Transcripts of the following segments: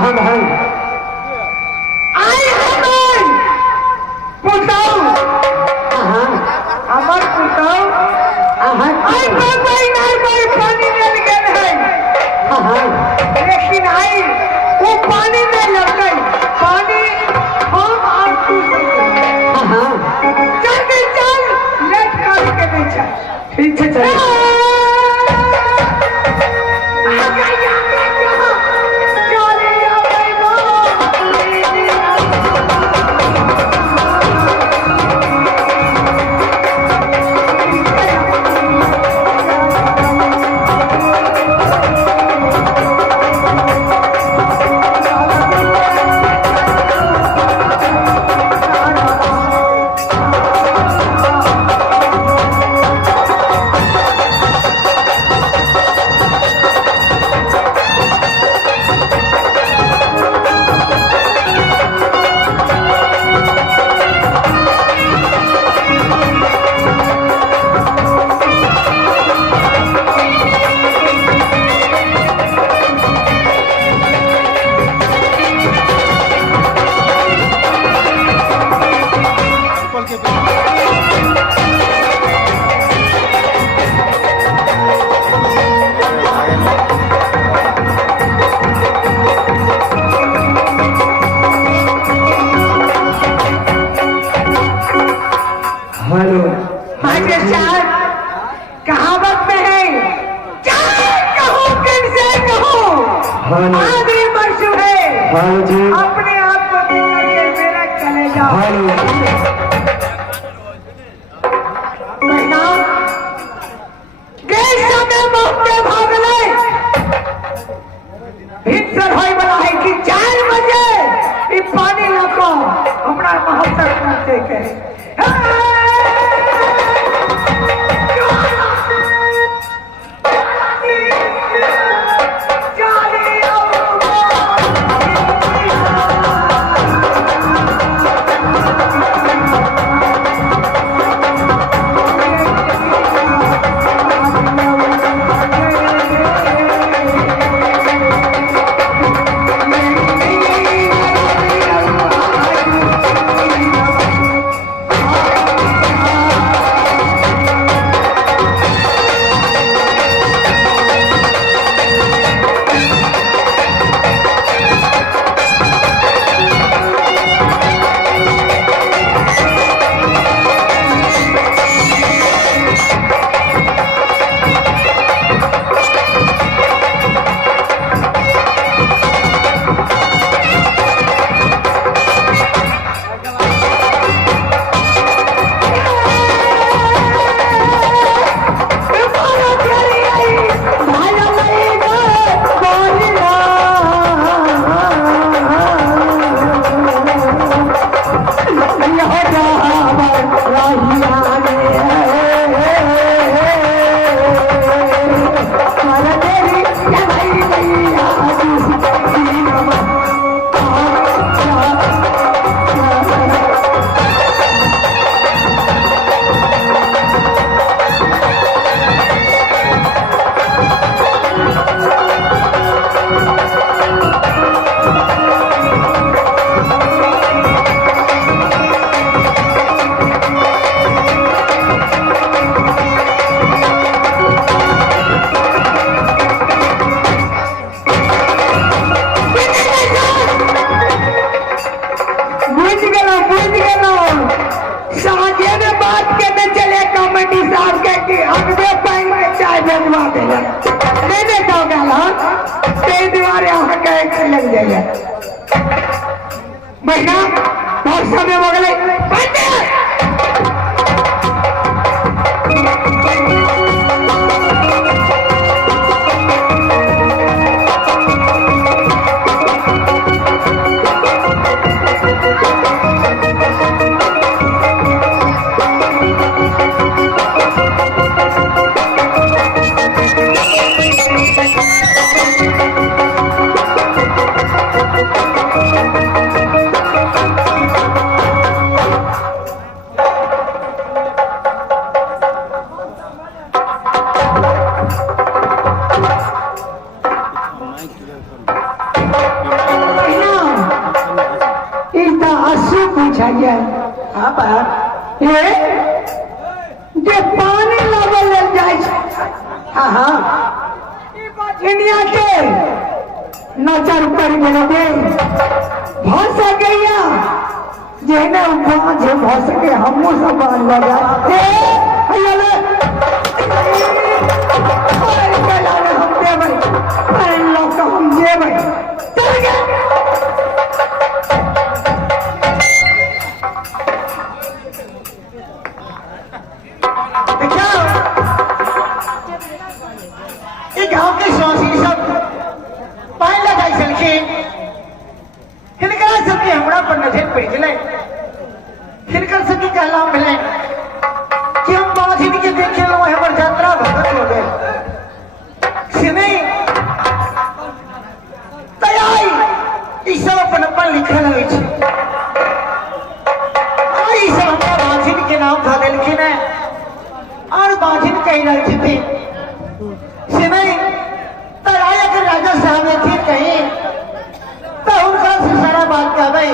हाँ भाई आई हमें पुताऊ हमार पुताऊ आई बाबा इनार पर पानी मिल गए है लेकिन आई वो पानी में लग गई पानी हम और तू जल्दी चल लेट करके नहीं चल ठीक है चल हेलो हाजी साहब कहावत में है चाहे कहूँ किनसे कहूँ हेलो आदमी मशहूर है हाँ जी अपने आप को देखकर मेरा कलेजा हेलो महीना गैस समय मौके भागले हिंसर होई बना है कि 4 बजे ये पानी लको हमरा महल तक पहुंचे के महीना बहुत समय हो गए पूछा गया हाँ बाप ये जे पानी लावल जाए हाँ हाँ इंडिया के नजर पर दे भस गया जेने बाँझ भस के हमू सब बांध लगा हम देबै अरे लोग हम जेबै चल गए गाँव के स्वासी सब पानी लगाई छलखिन हिनकरा सबके हमरा पर नजर पड़ गए हिनकर सबके कहला मिले कि हम बाँझिन के देखे लो हमर यात्रा भगत हो गए से नहीं तैयारी ई सब अपन अपन लिखल होइ छै ई सब हमरा बाँझिन के नाम ध देलखिन है और बाँझिन कहि रहल छथिन से नहीं तराई अगर राजा साहब एथिन कहीं तो उनका से सारा बात कहबै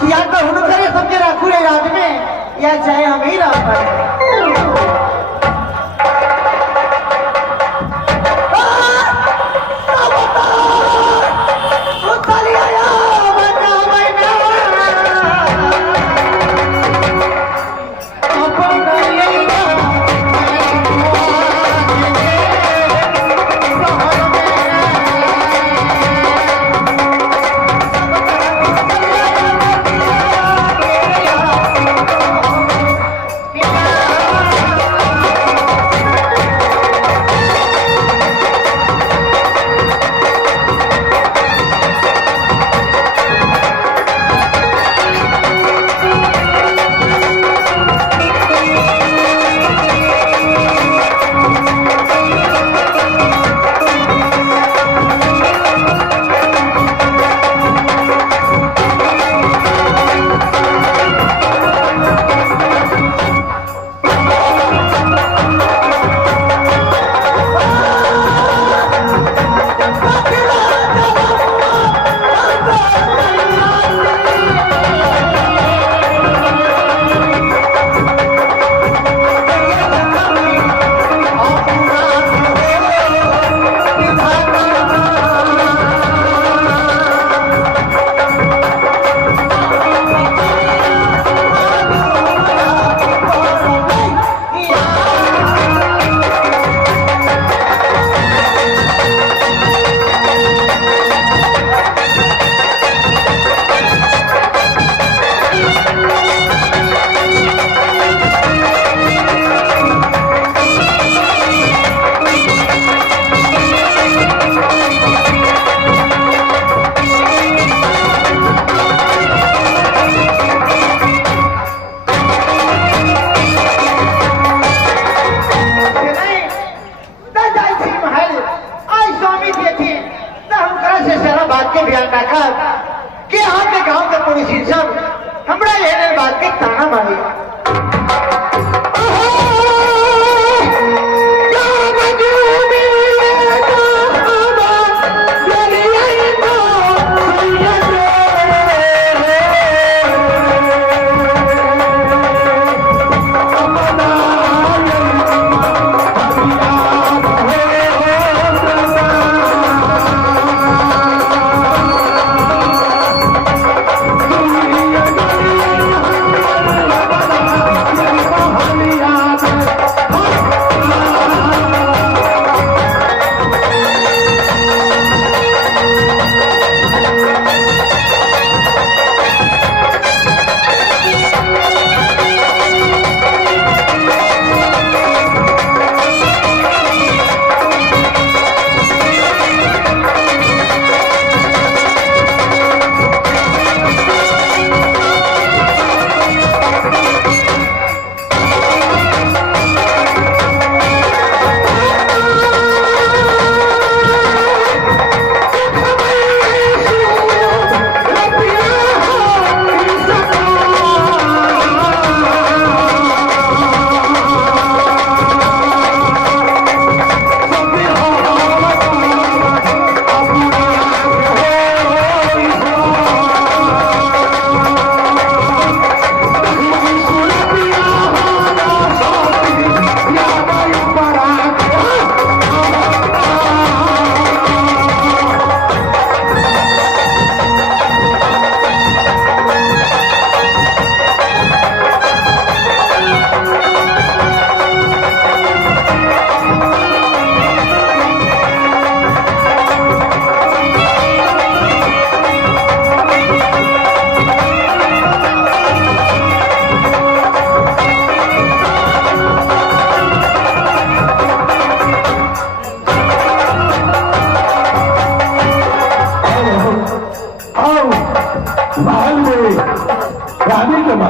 कि या तो हुनकरे सबके राखू रे राज में या चाहे हम ही रह पाए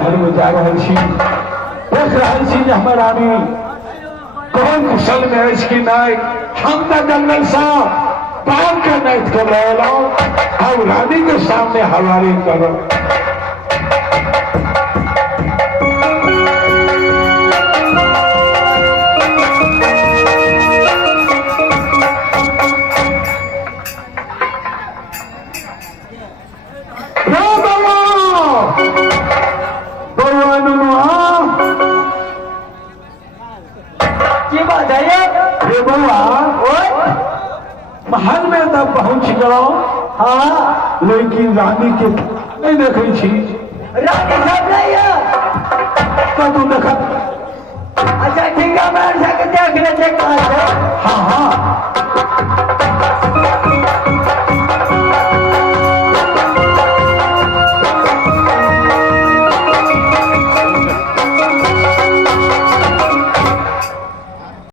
महल में जा रहे छी देख रहे छी जे हमर रानी कौन कुशल में अछि कि नहीं हम न जंगल से पार के नहीं कर रहे अब रानी के सामने हवाले करो महल में तब पहुंच गयो हाँ लेकिन रानी के नहीं देखे छी